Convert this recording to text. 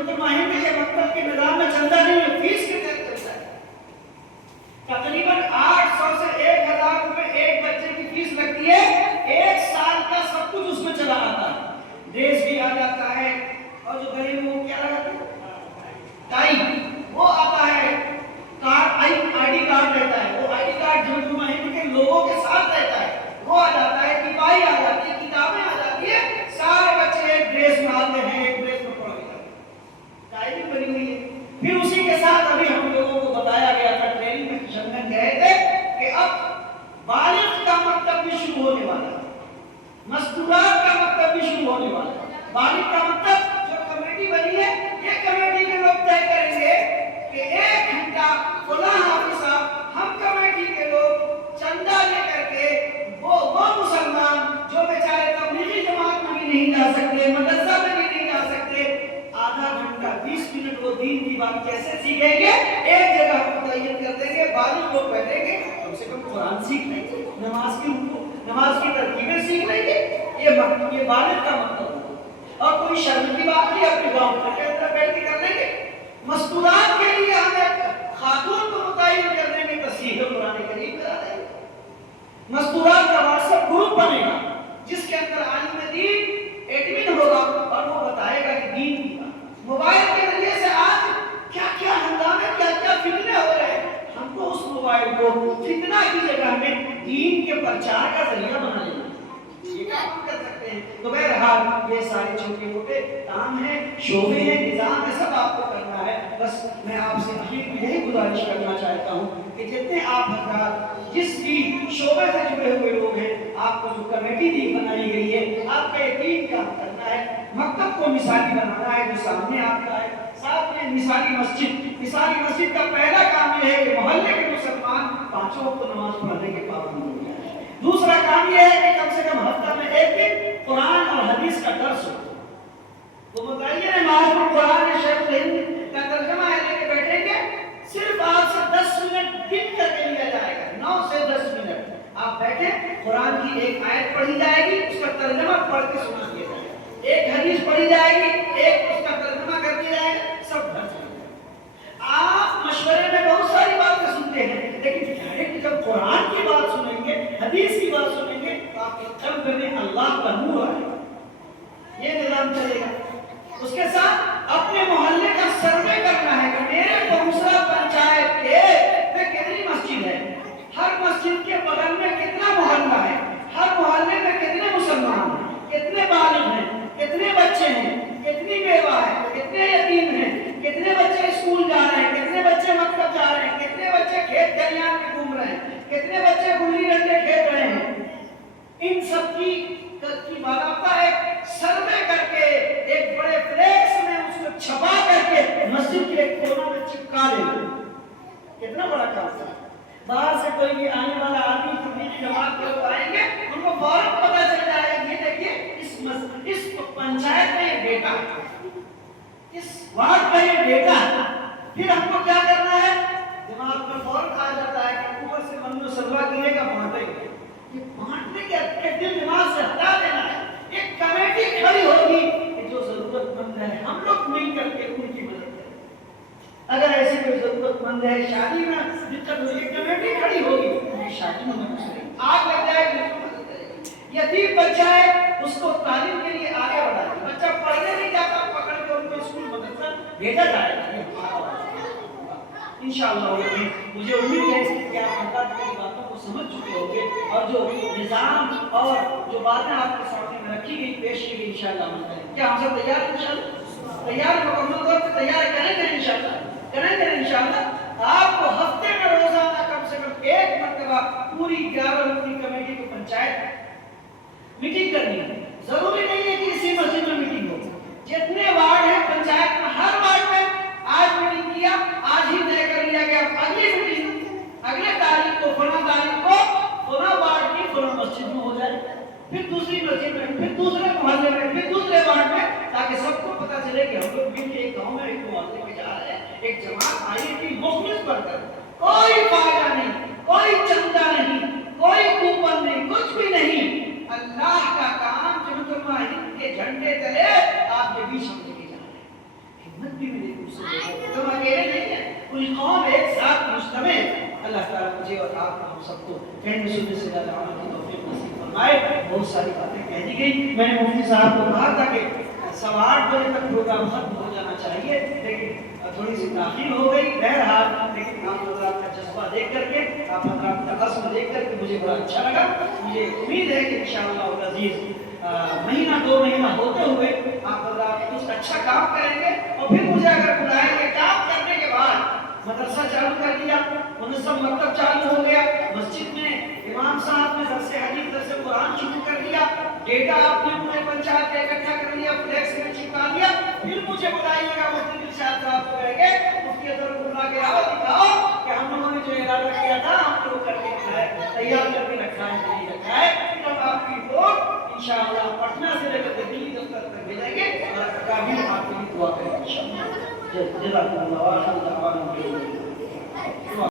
جمعیت الماہرین کے مکتب کے نظام میں چندہ نہیں ہے، فیس کے تحت چلتا ہے. تقریباً 800 سے 1000 روپے ایک بچے کی فیس لگتی ہے. ایک سال کا سب کچھ اس میں چلا آتا ہے. ڈریس بھی آ جاتا ہے، اور جو غریب وہ کیا لگاتے ہیں ٹائی وہ آتا ہے، کارڈ آئی ڈی کارڈ رہتا ہے، وہ آئی ڈی کارڈ جمعیت الماہرین کے لوگوں کے ساتھ رہتا ہے، وہ آ جاتا ہے، ٹپائی آ جاتی ہے، کتابیں آ جاتی ہے. سارے بچے ایک ڈریس میں آتے ہیں، ایک ڈریس میں پڑھ کے ٹائی بھی بنی ہوئی ہے. پھر اسی کے ساتھ ابھی ہم لوگوں کو بتایا گیا تھا ٹریننگ میں شامل گئے تھے کہ اب بالغ کا مکتب بھی شروع ہونے والا ہے، مستورات کا مکتب بھی شروع ہونے والا ہے. بالغ کا مکتب جو کمیٹی بنی ہے، یہ کمیٹی کے لوگ طے کریں گے کہ 1 گھنٹہ فلاں حافظ صاحب، ہم کمیٹی کے لوگ چندہ لے کر کے وہ مسلمان جو بیچارے تبلیغی جماعت میں بھی نہیں جا سکتے، مدرسہ میں بھی نہیں جا سکتے، آدھا گھنٹہ 20 منٹ وہ دین کی بات کیسے سیکھیں گے. ایک جگہ ہم متعین کر دیں گے، بالغ لوگ بیٹھیں گے، کم سے کم قرآن سیکھ لیں گے، نماز کی ترکیبیں سیکھ لیں گے. یہ بالغ کا مطلب ہے. اور کوئی شرم کی بات نہیں، اپنے گاؤں کے اندر بیٹھ کے کر لیں گے. مستورات کے لیے ہمیں خاتون کو متعین کر دیں گے، تصحیح قرآن کریم کرا دیں گے. مستورات کا واٹس ایپ گروپ بنے گا جس کے اندر عالم دین ایڈمن ہوگا اور وہ بتائے گا کہ دین کی بات. موبائل کے ذریعے سے آج کیا کیا ہنگامے، کیا کیا فتنے ہو رہے ہیں. ہم کو اس موبائل کو فتنہ کی جگہ میں دین کے پرچار کا ذریعہ بنا لینا، یہ کام کر سکتے ہیں. تو بہرحال یہ سارے چھوٹے موٹے کام ہیں، شعبے ہیں، نظام ہے، سب آپ کو کرنا ہے. بس میں آپ سے یہی گزارش کرنا چاہتا ہوں کہ جتنے آپ حضرات جس بھی شعبے سے جڑے ہوئے لوگ ہیں، آپ کو جو کمیٹی دی بنائی گئی ہے، آپ کا یقین کام کرنا ہے، مکتب کو مثالی بنانا ہے جو سامنے آپ کا ہے. ساتھ میں مثالی مسجد کا پہلا کام یہ ہے کہ محلے کے مسلمان 5 وقت نماز پڑھنے کے پابند ہو جائیں. دوسرا کام یہ ہے کہ کم سے کم ہفتہ میں ایک دن قرآن اور حدیث کا درس ہو. وہ بتائیے نماز میں قرآن شیخ الہند کا ترجمہ ہے لے کے بیٹھیں گے، صرف آپ سے 10 منٹ گن کر کے لیا جائے گا، 9 سے 10 منٹ آپ بیٹھیں، قرآن کی ایک آیت پڑھی جائے گی، اس کا ترجمہ پڑھ کے سنا دیا جائے گا. ایک حدیث پڑھی جائے گی، ایک اس کا ترجمہ کر دیا جائے گا، سب گھر سے. آپ مشورے میں بہت ساری باتیں سنتے ہیں، لیکن ڈائریکٹ جب قرآن کی بات سنیں گے، حدیث کی بات سنیں گے، تو آپ کے قلب میں اللہ کا نور آئے گا. یہ نظام چلے گا. اس کے ساتھ اپنے محلے کا سروے کرنا ہے کہ میرے بہوسرا پنچایت کے میں کتنی مسجد ہے، ہر مسجد کے بغل میں کتنا محلہ ہے، ہر محلے میں کتنے مسلمان ہیں، کتنے بالغ ہیں، کتنے بچے ہیں، کتنی بیوہ ہے، کتنے یتیم ہیں، کتنے بچے اسکول جا رہے ہیں، کتنے بچے مکتب جا رہے ہیں، کتنے بچے کھیت کھلیان میں گھوم رہے ہیں، کتنے بچے گلی ڈنڈے کھیل رہے ہیں. ان سب کی باضابطہ ایک سروے کر کے ایک بڑے فلیکس میں اس کو چھپا کر کے مسجد کے ایک کونے میں چپکا دینا. کتنا بڑا کام ہے. باہر سے کوئی بھی آنے والا آدمی تبلیغی جماعت کے لوگ آئیں گے، ان کو فوراً پتہ چل جائے گا، یہ دیکھیے اس پنچایت میں یہ بیٹا ہے، اس وارڈ کا یہ بیٹا ہے. پھر ہم کو کیا کرنا ہے، دماغ میں فوراً آ جاتا ہے کہ اوپر سے من و سلوا گرے گا، بانٹے گا. یہ بانٹنے کے دل دماغ سے ہٹا دینا ہے. ایک کمیٹی کھڑی ہوگی کہ جو ضرورت مند ہے ہم لوگ مل کر کے ان کی مدد کریں. اگر ایسی کوئی ضرورت مند ہے، شادی میں دقت ہوئی، کمیٹی کھڑی ہوگی، ان کی شادی میں مدد کریں. آگ لگ جائے گی اس کو مدد کرے گی. یتیم بچہ ہے، اس کو تعلیم کے لیے آگے بڑھائے. بچہ پڑھنے نہیں جاتا، پکڑ کے ان کو اسکول مدرسہ بھیجا جائے گا. انشاءاللہ مجھے امید ہے کہ آپ اللہ کی باتوں کو سمجھ چکے ہوں گے، اور جو نظام اور جو باتیں آپ کے سامنے میں رکھی گئی، پیش کی گئی، انشاءاللہ عمل کریں. کیا ہم سب تیار ہیں؟ انشاءاللہ تیار، مکمل طور پہ تیار کریں گے انشاءاللہ، کریں گے انشاءاللہ. آپ کو ہفتے میں روزانہ کم سے کم ایک مرتبہ پوری 11 رکنی کمیٹی کو پنچایت میٹنگ کرنی ہے. ضروری نہیں ہے کہ اسی مسجد میں میٹنگ ہو. جتنے وارڈ ہیں پنچایت میں، ہر وارڈ میں آج میٹنگ کیا، آج ہی طے کر لیا گیا اگلی میٹنگ اگلے تاریخ کو، فلاں تاریخ کو فلاں وارڈ کی فلاں مسجد میں ہو جائے، پھر دوسری مسجد میں، پھر دوسرے محلے میں، پھر دوسرے وارڈ میں، تاکہ سب کو پتہ چلے کہ ہم لوگ مل کے ایک گاؤں میں ایک محلے میں جا رہے ہیں. ایک جماعت آئی تھی مخلص بن کر. کوئی فائدہ نہیں، کوئی چندہ نہیں، کوئی کوپن نہیں، کچھ بھی نہیں. اللہ کا کام جمعیت الماہرین کے جھنڈے تلے آپ کے بیچ ہم لے کے جا رہے ہیں. محمد بھی ملے گی اس سے، تم اکیلے نہیں ہیں، پوری قوم ایک ساتھ مجتمع۔ اللہ تعالیٰ مجھے اور آپ کو ہم سب کو کہنے سننے سے زیادہ عمل کی توفیق نصیب فرمائے۔ بہت ساری باتیں کہہ دی گئی، میں نے مفتی صاحب کو کہا تھا کہ 8:15 تک پروگرام ختم ہو جانا چاہیے، لیکن تھوڑی سی تاخیر ہو گئی، بہرحال لیکن آپ حضرات کا جذبہ دیکھ کر کے، آپ حضرات کا عزم دیکھ کر کے مجھے بڑا اچھا لگا۔ مجھے امید ہے کہ انشاءاللہ العزیز مہینہ 2 مہینہ ہوتے ہوئے آپ حضرات کچھ اچھا کام کریں گے، اور پھر مجھے اگر بلائیں گے، کام کرنے کے بعد مدرسہ چالو کر دیا، منظم مکتب چالو ہو گیا، مسجد میں امام صاحب نے درس حدیث درس قرآن شروع کر دیا، ڈیٹا آپ نے پورے پنچایت کا اکٹھا کر لیا، فلیکس میں چپکا دیا، پھر مجھے بتائیے گا مفتی دلشاد صاحب کو کہیں گے مفتی اظہر اللہ کے آواز دکھاؤ کہ ہم لوگوں نے جو ارادہ کیا تھا ہم لوگ کر کے دکھایا ہے، تیار کر کے رکھا ہے، نہیں رکھا ہے، تب آپ کی رپورٹ انشاءاللہ پٹنہ سے لے کر دلی دفتر تک بھیجیں گے، اور کافی آپ کے لیے دعا کریں گے انشاءاللہ۔ جزاکم اللہ، آخر دعوانا